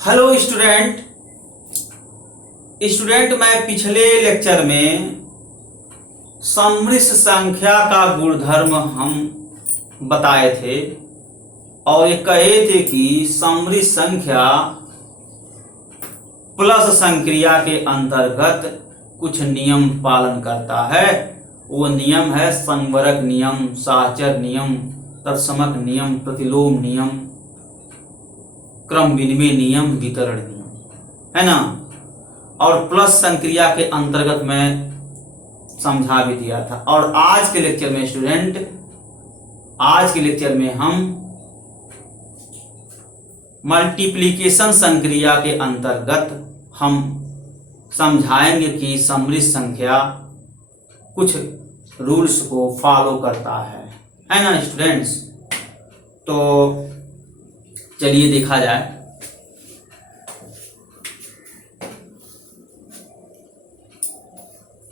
Hello student. मैं पिछले lecture में सम्मिश्र संख्या का गुणधर्म हम बताए थे और ये कहे थे कि सम्मिश्र संख्या प्लस संक्रिया के अंतर्गत कुछ नियम पालन करता है। वो नियम है संवरक नियम, साहचर्य नियम, तत्समक नियम, प्रतिलोम नियम, क्रम विनिमय नियम, वितरण नियम, है ना। और प्लस संक्रिया के अंतर्गत मैं समझा भी दिया था। और आज के लेक्चर में स्टूडेंट, आज के लेक्चर में हम मल्टीप्लिकेशन संक्रिया के अंतर्गत हम समझाएंगे कि सम्मिश्र संख्या कुछ रूल्स को फॉलो करता है ना स्टूडेंट्स। तो चलिए देखा जाए।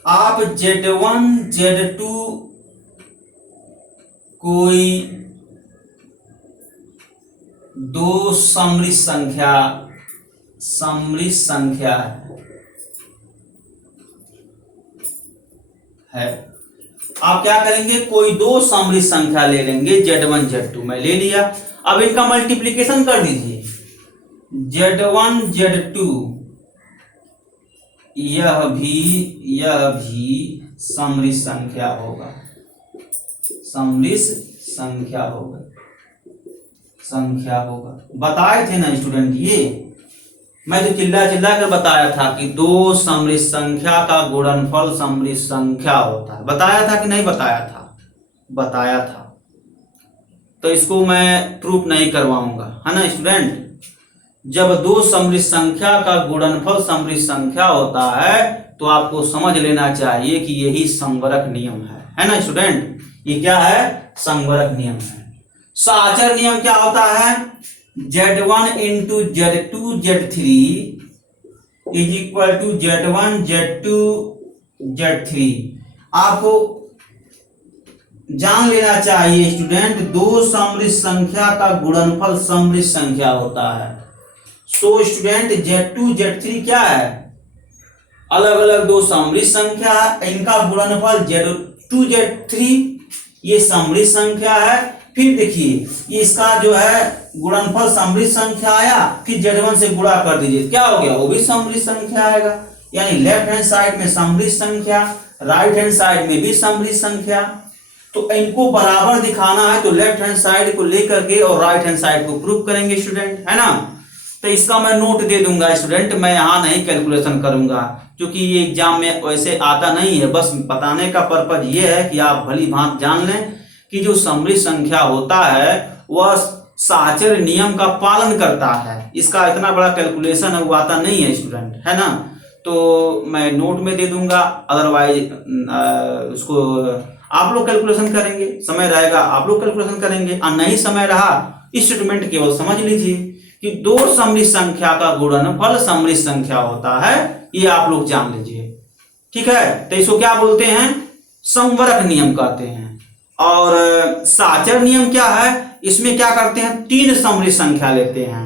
आप Z1 Z2 कोई दो सम्मिश्र संख्या है। आप क्या करेंगे, कोई दो सम्मिश्र संख्या ले लेंगे, Z1 Z2 में ले लिया। अब इनका मल्टीप्लिकेशन कर दीजिए, Z1 Z2, यह भी सम्मिश्र संख्या होगा, संख्या होगा। बताए थे ना स्टूडेंट, ये मैं तो चिल्ला कर बताया था कि दो सम्मिश्र संख्या का गुणनफल सम्मिश्र संख्या होता है। बताया था कि नहीं बताया था? बताया था। तो इसको मैं प्रूफ नहीं करवाऊंगा, है ना स्टूडेंट। जब दो सम्मिश्र संख्या का गुणनफल सम्मिश्र संख्या होता है तो आपको समझ लेना चाहिए कि यही संवरक नियम है ना स्टूडेंट। ये क्या है? संवरक नियम है। साहचर्य नियम क्या होता है? Z1 into Z2 Z3 is equal to Z1 Z2 Z3। आपको जान लेना चाहिए स्टूडेंट, दो सम्मिश्र संख्या का गुणनफल सम्मिश्र संख्या होता है। सो स्टूडेंट, Z2 Z3 क्या है? अलग अलग दो सम्मिश्र संख्या, इनका गुणनफल Z2 Z3 ये सम्मिश्र संख्या है। फिर देखिए, ये इसका जो है गुणनफल सम्मिश्र संख्या आया, फिर Z1 से गुणा कर दीजिए, क्या हो गया? वो भी सम्मिश्र संख्या आएगा। यानी लेफ्ट हैंड साइड में सम्मिश्र संख्या, राइट हैंड साइड में भी सम्मिश्र संख्या। तो इनको बराबर दिखाना है तो लेफ्ट हैंड साइड को लेकर के और राइट हैंड साइड को प्रूव करेंगे स्टूडेंट, है ना। तो इसका मैं नोट दे दूंगा स्टूडेंट, मैं यहाँ नहीं कैलकुलेशन करूंगा क्योंकि ये एग्जाम में वैसे आता नहीं है। बस बताने का पर्पज ये है कि आप भली भांति जान लें कि जो सम्मिश्र संख्या होता है वह साहचर्य नियम का पालन करता है। इसका इतना बड़ा कैलकुलेशन है वो आता नहीं है स्टूडेंट, है ना। तो मैं नोट में दे दूंगा, अदरवाइज उसको आप लोग कैलकुलेशन करेंगे, समय रहेगा आप लोग कैलकुलेशन करेंगे, और नहीं समय रहा इस स्टेटमेंट केवल समझ लीजिए कि दो सम्मिश्र संख्या का गुणनफल सम्मिश्र संख्या होता है। ये आप लोग जान लीजिए, ठीक है। तो इसको क्या बोलते हैं? संवरक नियम कहते हैं। और साहचर्य नियम क्या है? इसमें क्या करते हैं, तीन सम्मिश्र संख्या लेते हैं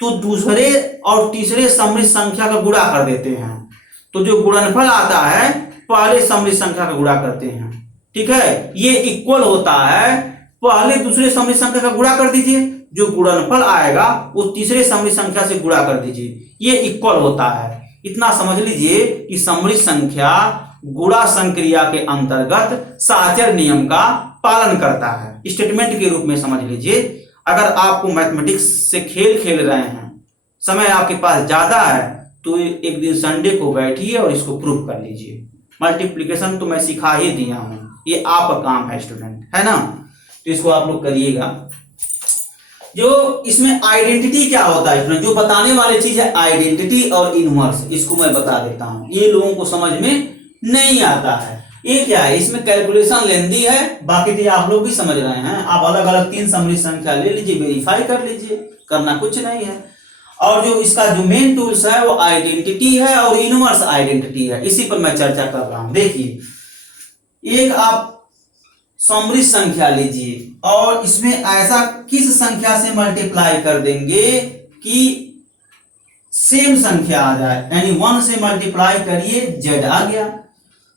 तो दूसरे और तीसरे सम्मिश्र संख्या का गुणा कर देते हैं। तो जो गुणनफल आता है पहले सम्मिश्र संख्या का गुणा करते हैं, ठीक है। ये इक्वल होता है, पहले दूसरे सम्मिश्र संख्या का गुणा कर दीजिए, जो गुणनफल आएगा वो तीसरे सम्मिश्र संख्या से गुणा कर दीजिए, ये इक्वल होता है। इतना समझ लीजिए कि सम्मिश्र संख्या गुणा संक्रिया के अंतर्गत साहचर्य नियम का पालन करता है। स्टेटमेंट के रूप में समझ लीजिए। अगर आपको मैथमेटिक्स से खेल रहे हैं, समय आपके पास ज्यादा है, तो एक दिन संडे को बैठिए और इसको प्रूव कर लीजिए। मल्टीप्लिकेशन तो मैं सिखा ही दिया हूं, ये आपका काम है स्टूडेंट, है ना। तो इसको आप लोग करिएगा। जो इसमें आइडेंटिटी क्या होता है स्टूडेंट, जो बताने वाली चीज है आइडेंटिटी और इनवर्स, इसको मैं बता देता हूं। ये लोगों को समझ में नहीं आता है। ये क्या है? इसमें कैलकुलेशन लेंदी है, बाकी तो आप लोग भी समझ रहे हैं। आप अलग अलग तीन सम्मिश्र संख्या ले लीजिए, वेरीफाई कर लीजिए, करना कुछ नहीं है। और जो इसका जो मेन टूल्स है वो आइडेंटिटी है और इनवर्स आइडेंटिटी है, इसी पर मैं चर्चा कर रहा हूं। देखिए, एक आप समृद्ध संख्या लीजिए और इसमें ऐसा किस संख्या से मल्टीप्लाई कर देंगे कि सेम संख्या आ जाए, यानी 1 से मल्टीप्लाई करिए z आ गया।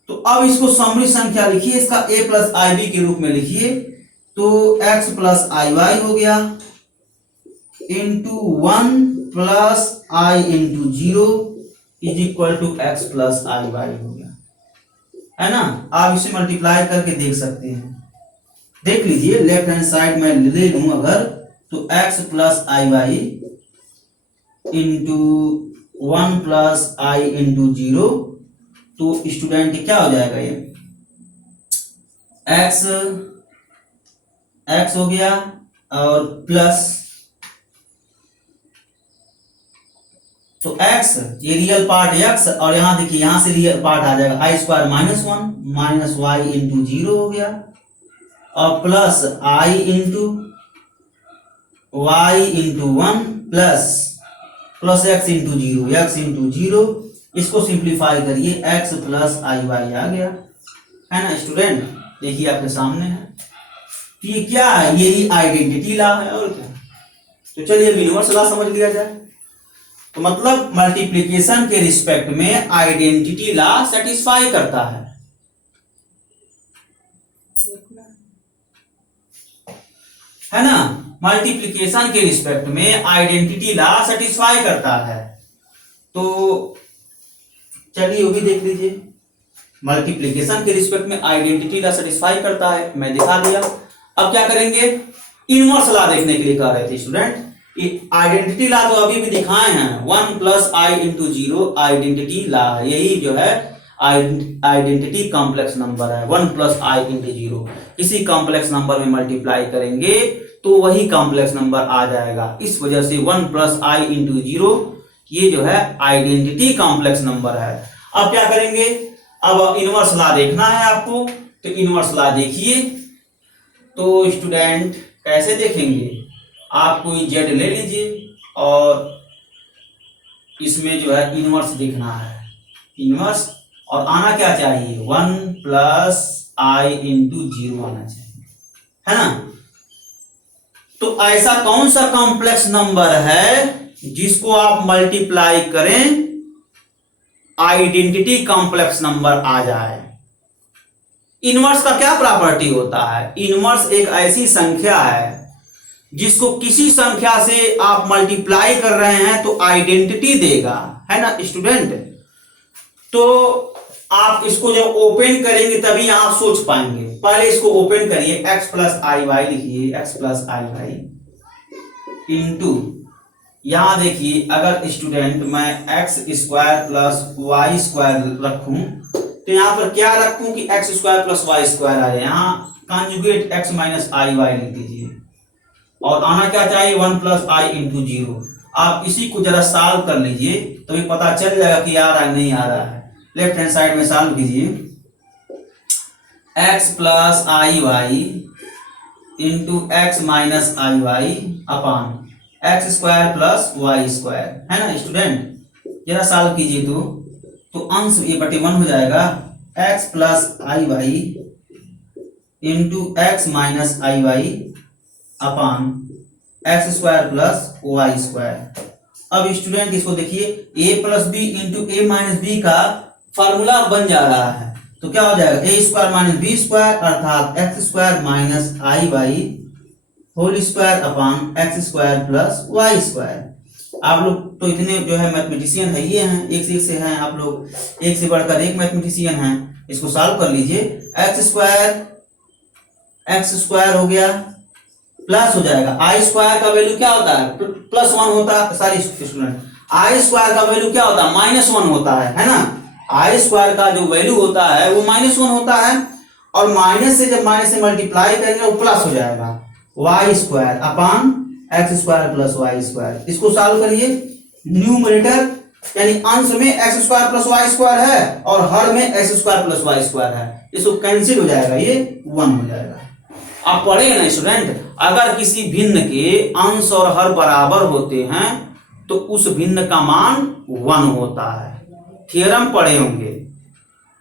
तो अब इसको समरी संख्या लिखिए, इसका a प्लस आई बी के रूप में लिखिए, तो x प्लस आई वाई हो गया into 1 plus I into 0 is equal to x plus I y हो गया, है ना। आप इसे मल्टीप्लाई करके देख सकते हैं, देख लीजिए लेफ्ट हैंड साइड में ले लूं अगर, तो x प्लस आई वाई इंटू 1 प्लस आई इंटू 0, तो स्टूडेंट क्या हो जाएगा, ये x हो गया और प्लस, तो x ये रियल पार्ट x, और यहां देखिए यहां से रियल पार्ट आ जाएगा I square minus 1 minus Y into 0 हो गया, और प्लस आई into Y into 1 plus X into 0, X into 0, इसको सिंप्लीफाई करिए, x प्लस आई वाई आ गया, है ना स्टूडेंट। देखिए आपके सामने है, ये क्या है, यही आइडेंटिटी लॉ है और क्या। तो चलिए यूनिवर्स लॉ समझ लिया जाए। तो मतलब मल्टीप्लिकेशन के रिस्पेक्ट में आइडेंटिटी लॉ सेटिस्फाई करता है ना। मल्टीप्लिकेशन के रिस्पेक्ट में आइडेंटिटी लॉ सेटिस्फाई करता है। तो चलिए वो भी देख लीजिए, मल्टीप्लिकेशन के रिस्पेक्ट में आइडेंटिटी लॉ सेटिस्फाई करता है, मैं दिखा दिया। अब क्या करेंगे, इनवर्स लॉ देखने के लिए कह रहे थे स्टूडेंट। आइडेंटिटी लॉ तो अभी भी दिखाए हैं, 1 प्लस आई इंटू 0 आइडेंटिटी लॉ, यही जो है आइडेंटिटी कॉम्प्लेक्स नंबर है। 1 प्लस आई इंटू 0 किसी कॉम्प्लेक्स नंबर में मल्टीप्लाई करेंगे तो वही कॉम्प्लेक्स नंबर आ जाएगा, इस वजह से 1 प्लस आई इंटू 0 ये जो है आइडेंटिटी कॉम्प्लेक्स नंबर है। अब क्या करेंगे, अब इनवर्स लॉ देखना है आपको, तो इनवर्स लॉ देखिए। तो स्टूडेंट कैसे देखेंगे, आप कोई जेड ले लीजिए और इसमें जो है इनवर्स देखना है, इनवर्स, और आना क्या चाहिए, 1 प्लस आई इंटू 0 आना चाहिए, है ना। तो ऐसा कौन सा कॉम्प्लेक्स नंबर है जिसको आप मल्टीप्लाई करें आइडेंटिटी कॉम्प्लेक्स नंबर आ जाए। इनवर्स का क्या प्रॉपर्टी होता है, इनवर्स एक ऐसी संख्या है जिसको किसी संख्या से आप मल्टीप्लाई कर रहे हैं तो आइडेंटिटी देगा, है ना स्टूडेंट। तो आप इसको जब ओपन करेंगे तभी आप सोच पाएंगे। पहले इसको ओपन करिए, x प्लस आई वाई लिखिए, x प्लस आई वाई इंटू, यहां देखिए अगर स्टूडेंट मैं x square plus y square रखूं तो यहां पर क्या रखूं कि x square plus y square आ जाए, यहां conjugate x minus i y लिख दीजिए, और आना क्या चाहिए 1 प्लस आई इंटू 0। आप इसी को जरा सॉल्व कर लीजिए तभी पता चल जाएगा कि आ रहा है नहीं आ रहा है। लेफ्ट हैंड साइड में सॉल्व कीजिए, x plus I y into x minus i y upon x square plus y square, है ना स्टूडेंट। जरा सॉल्व कीजिए तो अंश ये बटे 1 हो जाएगा, x plus I y into x minus i y upon x square plus y square. अब स्टूडेंट इसको देखिए, a plus b into a minus b का फार्मूला बन जा रहा है, तो क्या हो जाएगा a square minus b square अर्थात x square minus i y whole square upon x square plus y square. आप लोग तो इतने जो है मैथमेटिशियन है, ये हैं एक से हैं आप लोग, एक से बढ़कर एक मैथमेटिशियन हैं। इसको सॉल्व कर लीजिए, एक्स स्क्वायर हो गया प्लस हो जाएगा आई स्क्वायर का वैल्यू क्या होता है प्लस 1 होता है, सॉरी स्टूडेंट आई स्क्वायर का वैल्यू क्या होता है -1 होता है ना। आई स्क्वायर का जो वैल्यू होता है वो -1 होता है, और माइनस से जब माइनस से मल्टीप्लाई करेंगे वो प्लस हो जाएगा y square upon x square plus y square. इसको सॉल्व करिए, न्यूमरेटर यानी अंश में x square plus y square है और हर में x square plus y square है, इसको कैंसिल हो जाएगा, ये 1 हो जाएगा। आप पढ़ेंगे ना स्टूडेंट, अगर किसी भिन्न के अंश और हर बराबर होते हैं तो उस भिन्न का मान 1 होता है। थ्योरम पढ़े होंगे,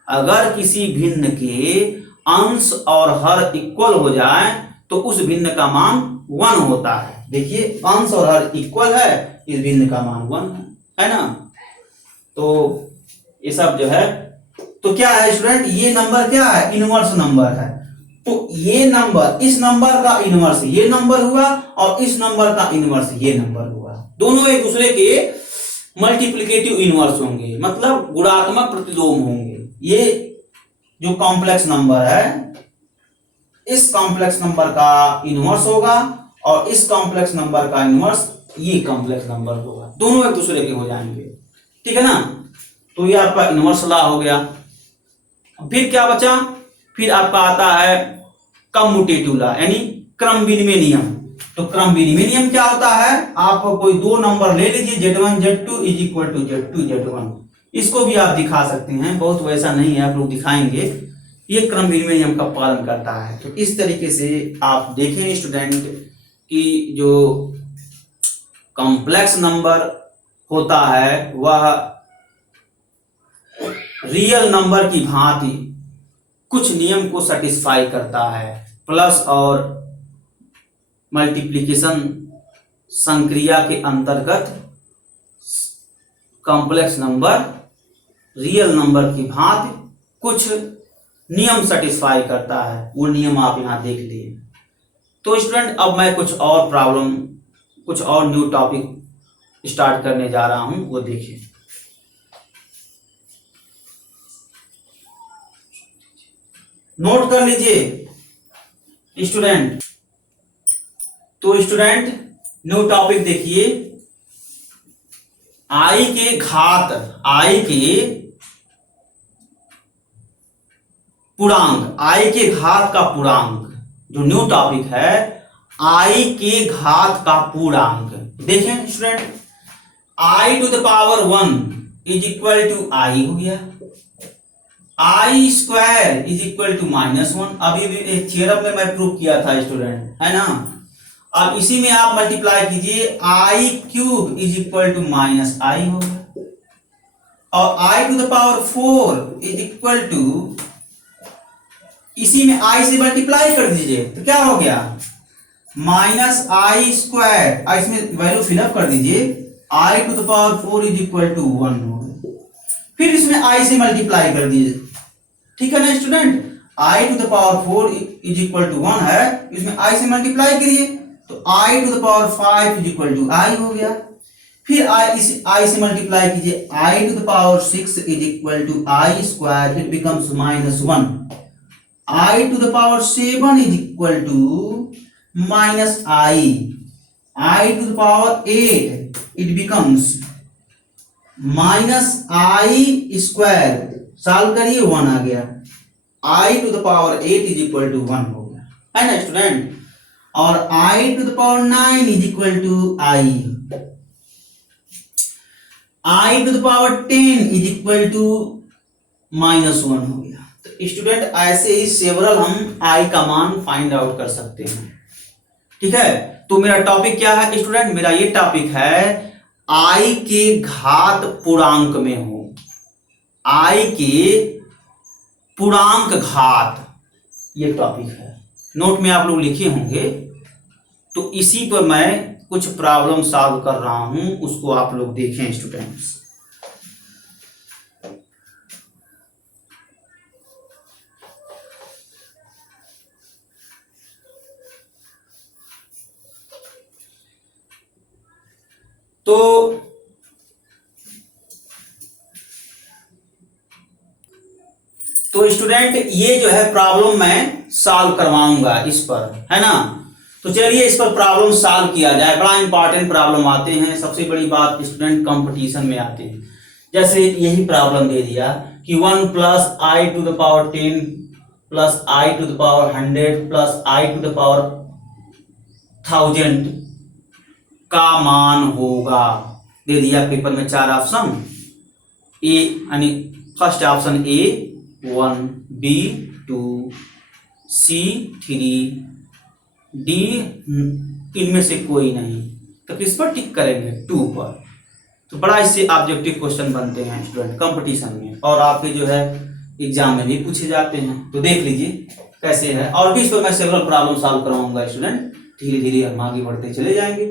अगर किसी भिन्न के अंश और हर इक्वल हो जाए तो उस भिन्न का मान 1 होता है। देखिए अंश और हर इक्वल है, इस भिन्न का मान 1 है ना। तो ये सब जो है, तो क्या है स्टूडेंट, ये नंबर क्या है, इनवर्स नंबर है। तो ये नंबर, इस नंबर का इनवर्स ये नंबर हुआ और इस नंबर का इनवर्स ये नंबर हुआ, दोनों एक दूसरे के मल्टीप्लिकेटिव इनवर्स होंगे, मतलब गुणात्मक प्रतिलोम होंगे। ये जो कॉम्प्लेक्स नंबर है, इस कॉम्प्लेक्स नंबर का इनवर्स होगा और इस कॉम्प्लेक्स नंबर का इनवर्स ये कॉम्प्लेक्स नंबर होगा, दोनों एक दूसरे के हो जाएंगे, ठीक है ना। तो ये आपका इनवर्स लॉ हो गया। फिर क्या बचा, फिर आपका आता है कम्यूटेटिव लॉ, यानी क्रम विनिमय नियम। तो क्रम विनिमय नियम क्या होता है, आप कोई दो नंबर ले लीजिए, Z1 Z2 is equal to Z2 Z1, इसको भी आप दिखा सकते हैं, बहुत वैसा नहीं है, आप लोग दिखाएंगे। ये क्रम विनिमय नियम का पालन करता है। तो इस तरीके से आप देखें स्टूडेंट कि जो कॉम्प्लेक्स नंबर होता है वह रियल नंबर की भांति कुछ नियम को सेटिस्फाई करता है। प्लस और मल्टीप्लिकेशन संक्रिया के अंतर्गत कॉम्प्लेक्स नंबर रियल नंबर की भांति कुछ नियम सेटिस्फाई करता है, वो नियम आप यहां देख लिए। तो स्टूडेंट अब मैं कुछ और प्रॉब्लम, कुछ और न्यू टॉपिक स्टार्ट करने जा रहा हूं, वो देखिए। नोट कर लीजिए स्टूडेंट। तो स्टूडेंट न्यू टॉपिक देखिए, आई के घात, आई के पूर्णांक, आई के घात का पूर्णांक, जो न्यू टॉपिक है आई के घात का पूर्णांक। देखें student, i to the power 1 is equal to i हो गया, i square is equal to -1, अभी भी थ्योरम में मैं प्रूव किया था स्टूडेंट, है ना। अब इसी में आप मल्टीप्लाई कीजिए, i cube is equal to -i हो गया, और i to the power 4 is equal to, इसी में आई से मल्टीप्लाई कर दीजिए तो क्या हो गया, -i स्क्वायर, इसमें वैल्यू फिलअप कर दीजिए, i to the power 4 is equal to 1 हो गया। फिर इसमें आई से मल्टीप्लाई कर दीजिए, ठीक है ना student. I to the power 4 is equal to 1 है, इसमें आई से मल्टीप्लाई करिए तो i to the power 5 is equal to i हो गया। फिर आई से मल्टीप्लाई कीजिए, i to the power 6 is equal to i square, it becomes -1। I to the power 7 is equal to -i, i to the power 8 it becomes -i square, solve करिए 1 आ गया, i to the power 8 is equal to 1 हो गया, है ना student. और i to the power 9 is equal to i, i to the power 10 is equal to -1 हो गया। तो स्टूडेंट ऐसे ही सेवरल हम आई का मान फाइंड आउट कर सकते हैं, ठीक है। तो मेरा टॉपिक क्या है स्टूडेंट, मेरा ये टॉपिक है आई के घात पूर्णांक में हो, आई के पूर्णांक घात, ये टॉपिक है। नोट में आप लोग लिखे होंगे, तो इसी पर मैं कुछ प्रॉब्लम सॉल्व कर रहा हूं, उसको आप लोग देखें स्टूडेंट्स। तो स्टूडेंट ये जो है प्रॉब्लम मैं सॉल्व करवाऊंगा इस पर, है ना। तो चलिए इस पर प्रॉब्लम सॉल्व किया जाए। बड़ा इंपॉर्टेंट प्रॉब्लम आते हैं, सबसे बड़ी बात स्टूडेंट कंपटीशन में आते हैं। जैसे यही प्रॉब्लम दे दिया कि 1 plus i to the power 10 plus i to the power 100 plus i to the power 1000 का मान होगा। दे दिया पेपर में 4 ऑप्शन, ए यानी first option A 1, B 2, C 3, D इनमें से कोई नहीं, तो किस पर टिक करेंगे, 2 पर। तो बड़ा इससे ऑब्जेक्टिव क्वेश्चन बनते हैं स्टूडेंट कंपटीशन में, और आपके जो है एग्जाम में भी पूछे जाते हैं। तो देख लीजिए कैसे है, और भी इस पर मैं सेवरल प्रॉब्लम सॉल्व करवाऊंगा स्टूडेंट, धीरे धीरे हम आगे बढ़ते चले जाएंगे।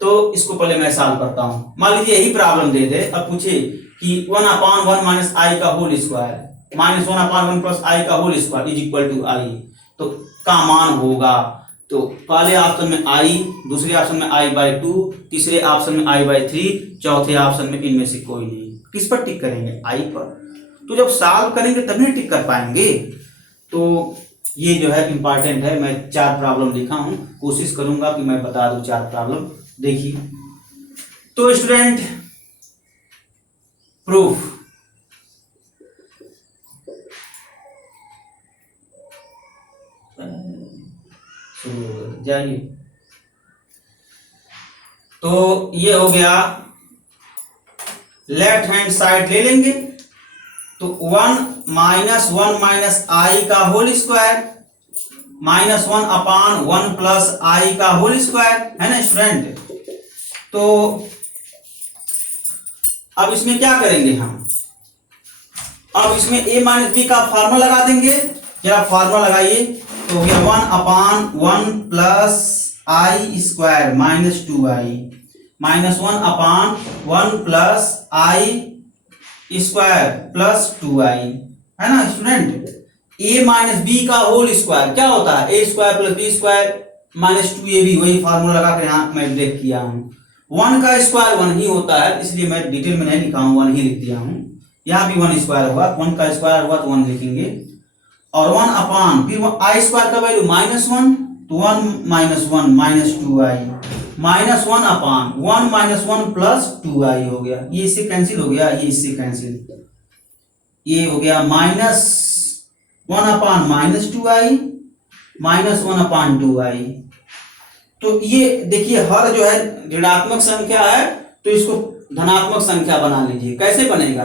तो इसको पहले मैं सॉल्व करता हूं। मान लीजिए यही प्रॉब्लम दे दे, अब पूछे कि 1/1 माइनस आई का whole square minus 1/1 plus i का whole square is equal to i, तो का मान होगा। तो पहले ऑप्शन में आई, दूसरे ऑप्शन में i/2, तीसरे ऑप्शन में i/3, चौथे ऑप्शन में इनमें से कोई नहीं। किस पर टिक करेंगे? आई पर। तो जब सॉल्व करेंगे तभी टिक कर पाएंगे। तो ये जो है इंपॉर्टेंट है। मैं 4 प्रॉब्लम लिखा हूं, कोशिश करूंगा कि मैं बता दूं 4 प्रॉब्लम। देखिए तो स्टूडेंट, प्रूफ जाइए। तो ये हो गया, लेफ्ट हैंड साइड ले लेंगे तो 1 माइनस आई का होल स्क्वायर -1/1 प्लस आई का होल स्क्वायर, है ना स्टूडेंट। तो अब इसमें क्या करेंगे हम? अब इसमें a माइनस बी का फार्मूला लगा देंगे। जरा फार्मूला लगाइए। तो हो गया 1/1 plus i square minus 2i -1/1 plus i square plus 2i, है ना स्टूडेंट। a माइनस बी का होल स्क्वायर क्या होता है? a square plus b square minus 2ab, वही फार्मूला लगा कर यहाँ मैं ब्रेक किया हूँ। 1 का स्क्वायर 1 ही होता है, इसलिए मैं डिटेल में नहीं लिखा हूँ, 1 ही लिख दिया हूँ। यहाँ भी 1 स्क्वायर होगा, 1 का स्क्वायर होगा तो 1 लिखेंगे। और 1/, फिर आई स्क्वायर का वैल्यू -1, तो 1 - 1 माइनस 2i -1/1 -1 प्लस 2i हो गया। ये इससे कैंसिल हो गया, ये इससे कैंसिल, ये हो गया -1/-2i -1/2i। तो ये देखिए, हर जो है ऋणात्मक संख्या है तो इसको धनात्मक संख्या बना लीजिए। कैसे बनेगा?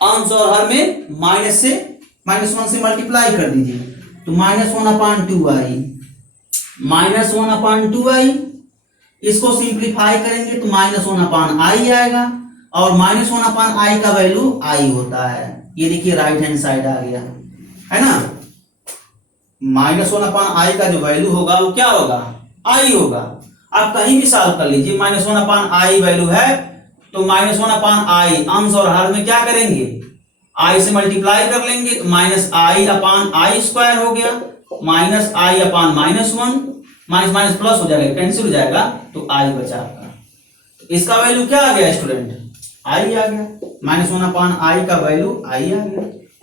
अंश और हर में -1 से मल्टीप्लाई कर दीजिए, तो -1/2i इसको सिंप्लीफाई करेंगे तो -1/i आएगा, और -1/i का वैल्यू i होता है। ये देखिए राइट हैंड साइड आ गया, है ना। -1/i का जो वैल्यू होगा वो क्या होगा? i होगा। आप कहीं भी सॉल्व कर लीजिए, -1/i वैल्यू है तो -1/i अंश और हर में क्या करेंगे? i से मल्टीप्लाई कर लेंगे तो -i/i स्क्वायर हो गया, -i/-1 माइनस प्लस हो जाएगा, कैंसिल हो जाएगा, तो i बचा आपका। तो इसका वैल्यू क्या आ गया स्टूडेंट? i आ गया। -1/i का वैल्यू i आ गया।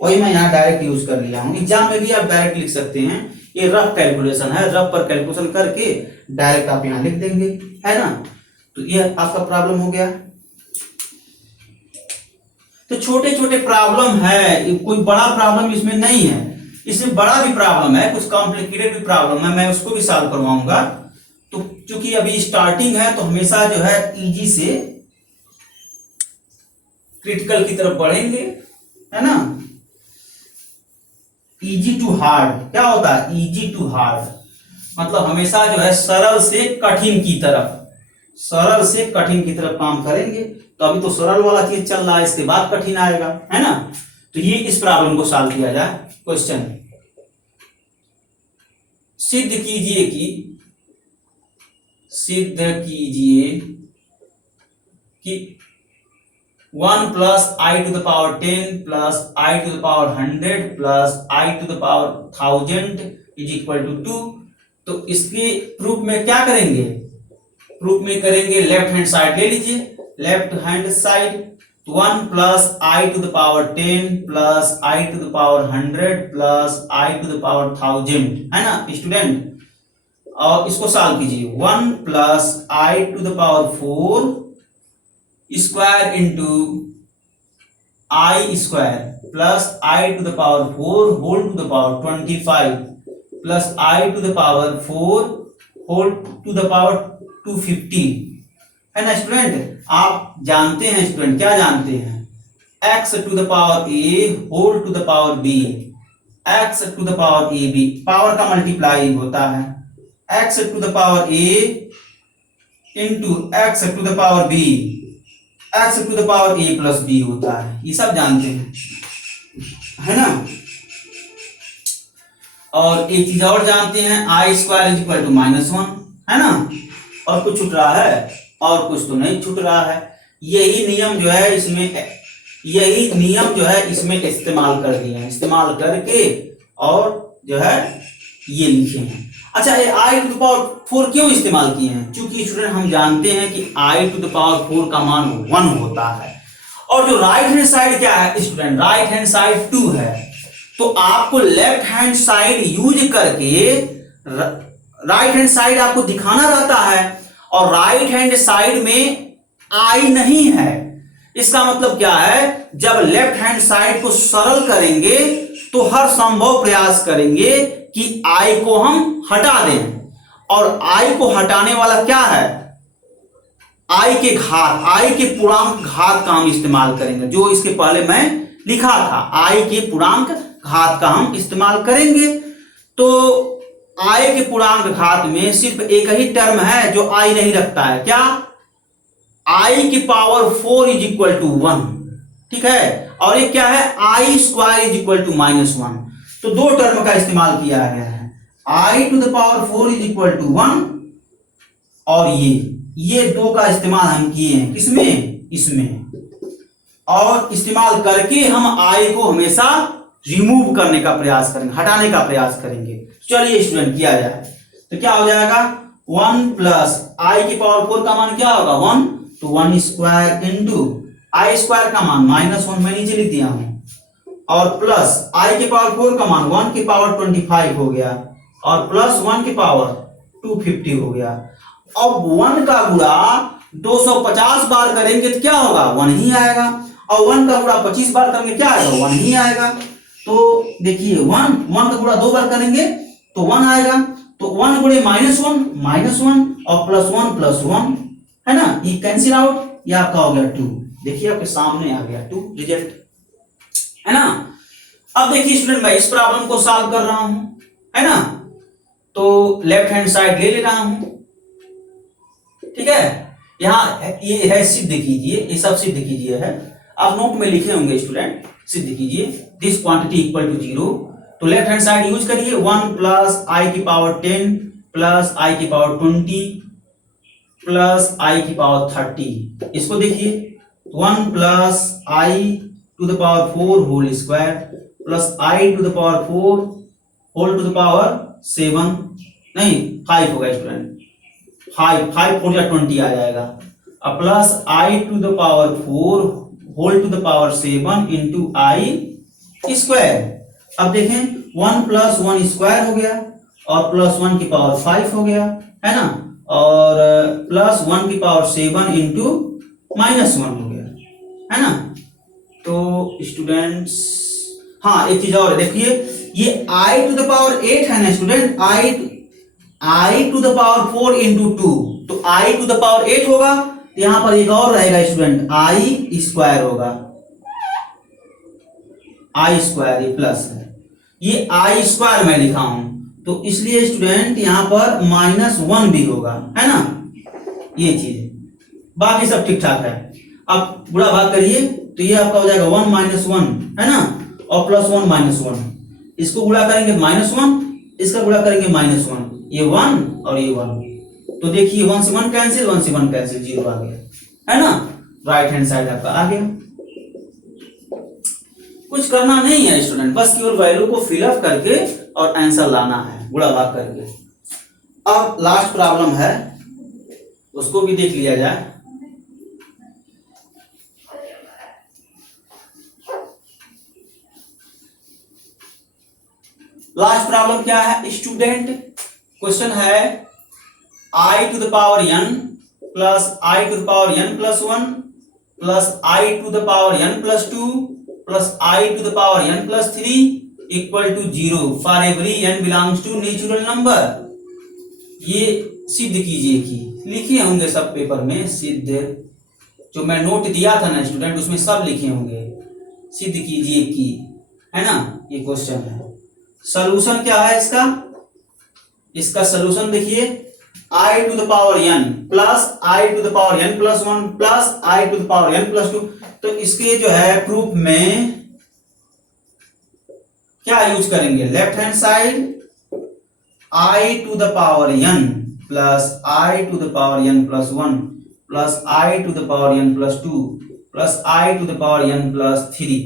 वही मैं यहाँ डायरेक्ट यूज कर लिया हूँ। एग्जाम में भी आप डायरेक्ट लिख सकते हैं, ये रफ कैलकुलेशन है, रफ पर कैलकुलेशन करके डायरेक्ट आप यहाँ लिख देंगे, है ना। तो ये आपका प्रॉब्लम हो गया। तो छोटे छोटे प्रॉब्लम है, कोई बड़ा प्रॉब्लम इसमें नहीं है। इसमें बड़ा भी प्रॉब्लम है, कुछ कॉम्प्लिकेटेड भी प्रॉब्लम है, मैं उसको भी सॉल्व करवाऊंगा। तो चूंकि अभी स्टार्टिंग है तो हमेशा जो है इजी से क्रिटिकल की तरफ बढ़ेंगे, है ना। इजी टू हार्ड क्या होता है? इजी टू हार्ड मतलब हमेशा जो है सरल से कठिन की तरफ, सरल से कठिन की तरफ काम करेंगे। तो अभी तो सरल वाला चीज चल रहा है, इसके बाद कठिन आएगा, है ना। तो ये इस प्रॉब्लम को सॉल्व किया जाए। क्वेश्चन, सिद्ध कीजिए कि 1 plus i to the power 10 plus i to the power 100 plus i to the power 1000 is equal to 2। तो इसके प्रूफ में क्या करेंगे? प्रूफ में करेंगे लेफ्ट हैंड साइड ले लीजिए, left hand side 1 plus i to the power 10 plus i to the power 100 plus i to the power 1000, है ना स्टूडेंट। और इसको सॉल्व कीजिए, 1 plus i to the power 4 square into i square plus i to the power 4 whole to the power 25 plus i to the power 4 whole to the power 250, है ना student. आप जानते हैं स्टूडेंट, क्या जानते हैं? x to the power a whole to the power b, x to the power a b, power का multiply होता है, x to the power a into x to the power b, x to the power a plus b होता है। ये सब जानते हैं, है ना। और एक चीज और जानते हैं, आई स्क्वायर इज इक्वल टू -1, है ना। और कुछ छूट रहा है, और कुछ तो नहीं छूट रहा है। यही नियम जो है इसमें इस्तेमाल कर दिए हैं, इस्तेमाल करके और जो है ये लिखे हैं। अच्छा, ये आई टू द पावर 4 क्यों इस्तेमाल किए हैं? क्योंकि स्टूडेंट हम जानते हैं कि आई टू द पावर 4 का मान 1 होता है, और जो राइट हैंड साइड क्या है स्टूडेंट, राइट हैंड साइड 2 है, तो आपको लेफ्ट हैंड साइड यूज करके राइट हैंड साइड आपको दिखाना रहता है, और राइट हैंड साइड में आई नहीं है। इसका मतलब क्या है, जब लेफ्ट हैंड साइड को सरल करेंगे तो हर संभव प्रयास करेंगे कि आई को हम हटा दें, और आई को हटाने वाला क्या है, आई के घात, आई के पूर्णांक घात का हम इस्तेमाल करेंगे, जो इसके पहले मैं लिखा था, आई के पूर्णांक घात का हम इस्तेमाल करेंगे। तो आई के पूर्णांक घात में सिर्फ एक ही टर्म है जो आई नहीं रखता है, क्या, आई की पावर 4 इज इक्वल टू 1, ठीक है, और ये क्या है, i square is equal to -1। तो दो टर्म का इस्तेमाल किया गया है, i to the power 4 is equal to 1, और ये दो का इस्तेमाल हम किए हैं, किसमें, इसमें, और इस्तेमाल करके हम आई को हमेशा रिमूव करने का प्रयास करेंगे, हटाने का प्रयास करेंगे। चलिए स्टूडेंट किया जाए, तो क्या हो जाएगा, 1 प्लस आई की पावर 4 का मान क्या होगा 1, तो 1 स्क्वायर इंटू आई स्क्वायर का मान -1 मैं नीचे लिख दिया हूं, और प्लस आई की पावर 4 का मान 1 की पावर 25 हो गया, और प्लस 1 की पावर 250 हो गया। अब 1 का गुणा 250 बार करेंगे तो क्या होगा, 1 ही आएगा, और 1 का गुणा 25 बार करेंगे क्या आएगा, 1 ही आएगा। तो देखिए 1 का गुणा 2 बार करेंगे तो 1 आएगा, तो 1 गुणे -1 और +1 है ना, ये कैंसिल आउट, ये आपका हो गया 2, देखिए आपके सामने आ गया 2 रिजेक्ट, है ना। अब देखिए स्टूडेंट मैं इस प्रॉब्लम को सॉल्व कर रहा हूं, है ना, तो लेफ्ट हैंड साइड ले रहा हूं, ठीक है, यहां ये है सिद्ध कीजिए, ये सब सिद्ध कीजिए है, आप नोट में लिखे होंगे स्टूडेंट, सिद्ध कीजिए दिस क्वांटिटी इक्वल टू 0, तो लेफ्ट हैंड साइड यूज करिए, 1 प्लस आई की पावर 10 प्लस आई की पावर 20 प्लस आई की पावर 30, इसको देखिए 1 plus i to the power 4 whole square plus i to the power 4 whole to the power 7, नहीं 5 होगा स्टूडेंट, 5 4 या 20 आ जाएगा, अब plus i to the power 4 whole to the power 7 into i square. अब देखें 1 प्लस 1 स्क्वायर हो गया, और प्लस 1 की पावर 5 हो गया, है ना, और प्लस 1 की पावर 7 इंटू -1 हो गया, है ना। तो स्टूडेंट्स हाँ एक चीज और देखिए, ये i टू द पावर 8 है ना student, i to the power 4 into 2, तो i टू द पावर 8 होगा, तो यहां पर एक और रहेगा स्टूडेंट, i स्क्वायर होगा, i स्क्वायर ये प्लस है, ये i स्क्वायर मैं लिखा हूं, तो इसलिए स्टूडेंट यहां पर -1 भी होगा, है ना, ये चीज, बाकी सब ठीक ठाक है। अब बुरा भाग करिए तो ये आपका हो जाएगा 1 -1, है ना, और +1 -1, इसको गुणा करेंगे -1, इसका गुणा करेंगे -1, ये 1 और ये 1, तो देखिए 1 से 1 कैंसिल, 1 से 1 कैंसिल, 0 आ गया, है ना, राइट हैंड साइड आपका आ गया। कुछ करना नहीं है स्टूडेंट, बस केवल वैल्यू को फिलअप करके और आंसर लाना है गुणा भाग करके। अब लास्ट प्रॉब्लम है, उसको भी देख लिया जाए। लास्ट प्रॉब्लम क्या है स्टूडेंट, क्वेश्चन है i to the power n plus i to the power n plus 1 plus i to the power n plus 2 plus i to the power n plus 3 equal to 0 for every n belongs to natural number. ये सिद्ध कीजिए कि लिखे होंगे सब paper में, सिद्ध जो मैं नोट दिया था ना स्टूडेंट उसमें सब लिखे होंगे, सिद्ध कीजिए कि, है ना, ये क्वेश्चन है। सॉल्यूशन क्या है इसका सॉल्यूशन देखिए, i to the power n plus i to the power n plus 1 plus i to the power n plus 2, तो इसके जो है प्रूफ में क्या यूज करेंगे, left hand side i to the power n plus i to the power n plus 1 plus i to the power n plus 2 plus i to the power n plus 3,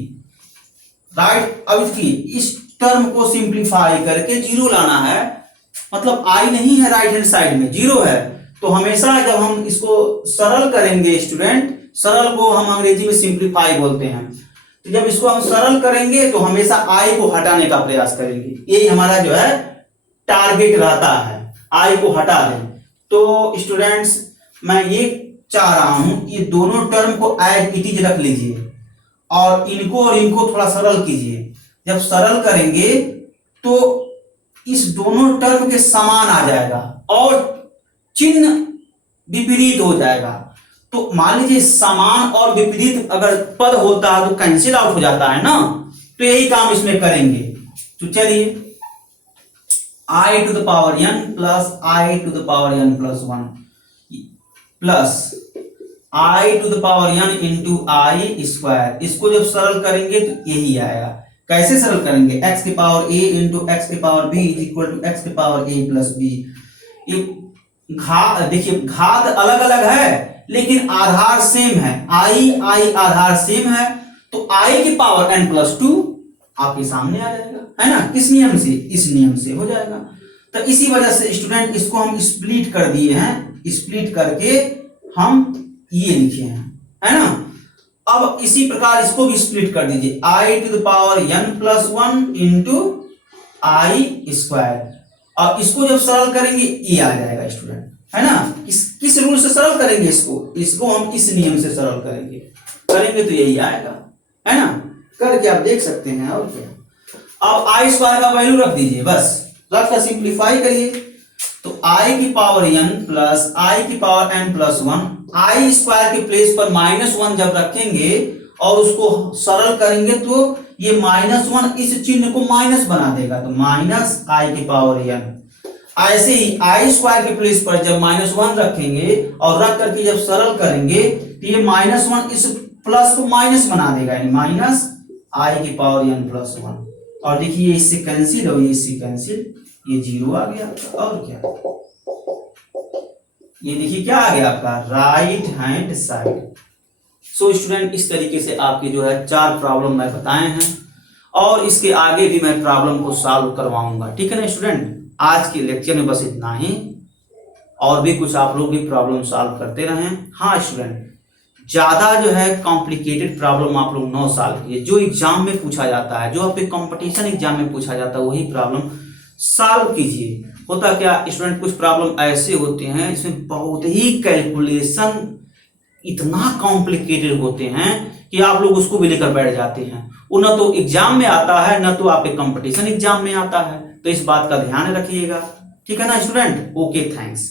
right. अब देखिए इस term को simplify करके zero लाना है, मतलब आई नहीं है राइट हैंड साइड में, जीरो है। तो हमेशा जब हम इसको सरल करेंगे स्टूडेंट, सरल को हम अंग्रेजी में सिंप्लीफाई बोलते हैं, तो जब इसको हम सरल करेंगे तो हमेशा आई को हटाने का प्रयास करेंगे, यही हमारा जो है टारगेट रहता है, आई को हटा दें। तो स्टूडेंट्स मैं ये चाह रहा हूं, ये दोनों टर्म को एज इट इज रख लीजिए और इनको थोड़ा सरल कीजिए। जब सरल करेंगे तो इस दोनों टर्म के समान आ जाएगा और चिन्ह विपरीत हो जाएगा। तो मान लीजिए समान और विपरीत अगर पद होता है तो कैंसिल आउट हो जाता है ना, तो यही काम इसमें करेंगे। तो चलिए i to the power n plus i to the power n plus 1 plus i to the power n into i square, इसको जब सरल करेंगे तो यही आएगा। कैसे सरल करेंगे, x की पावर a इंटू x की power b is equal to x की पावर a प्लस b। ये घात देखिए, घात अलग अलग है लेकिन आधार सेम है, आई आधार सेम है, तो i की पावर n प्लस 2 आपके सामने आ जाएगा, है ना। किस नियम से, इस नियम से हो जाएगा। तो इसी वजह से स्टूडेंट इसको हम स्प्लिट कर दिए हैं, स्प्लिट करके हम ये लिखे हैं, है ना। अब इसी प्रकार इसको भी स्प्लिट कर दीजिए, i to the power n plus 1 into i square. अब इसको जब सरल करेंगे ये आ जाएगा स्टूडेंट, है ना। किस रूल से सरल करेंगे इसको हम इस नियम से सरल करेंगे तो यही आएगा, है ना। करके आप देख सकते हैं। और क्या, अब आई स्क्वायर का वैल्यू रख दीजिए, बस रख कर सिंप्लीफाई करिए। तो आई की पावर n प्लस आई की पावर n प्लस 1, आई स्क्वायर के प्लेस पर -1 जब रखेंगे और उसको सरल करेंगे तो ये -1 इस चिन्ह को माइनस बना देगा, तो माइनस आई की पावर n। ऐसे ही आई स्क्वायर के प्लेस पर जब -1 रखेंगे और रख करके जब सरल करेंगे तो ये -1 इस प्लस को माइनस बना देगा, यानी माइनस आई की पावर n प्लस 1। और देखिए इससे कैंसिल हो, इससे कैंसिल, ये जीरो आ गया। और क्या, ये देखिए क्या आ गया आपका right hand side. So student इस तरीके से आपके जो है 4 प्रॉब्लम मैं बताए हैं और इसके आगे भी मैं प्रॉब्लम को सॉल्व करवाऊंगा, ठीक है ना स्टूडेंट। आज के लेक्चर में बस इतना ही, और भी कुछ आप लोग भी प्रॉब्लम सॉल्व करते रहें। हाँ स्टूडेंट, ज्यादा जो है कॉम्प्लिकेटेड प्रॉब्लम आप लोग 9 साल की जो एग्जाम में पूछा जाता है, जो आपके कंपटीशन एग्जाम में पूछा जाता है, वही प्रॉब्लम सॉल्व कीजिए। होता क्या स्टूडेंट, कुछ प्रॉब्लम ऐसे होते हैं इसमें बहुत ही कैलकुलेशन इतना कॉम्प्लिकेटेड होते हैं कि आप लोग उसको भी लेकर बैठ जाते हैं। वो न तो एग्जाम में आता है, न तो आपके कंपटीशन एग्जाम में आता है। तो इस बात का ध्यान रखिएगा, ठीक है ना स्टूडेंट। Okay, thanks.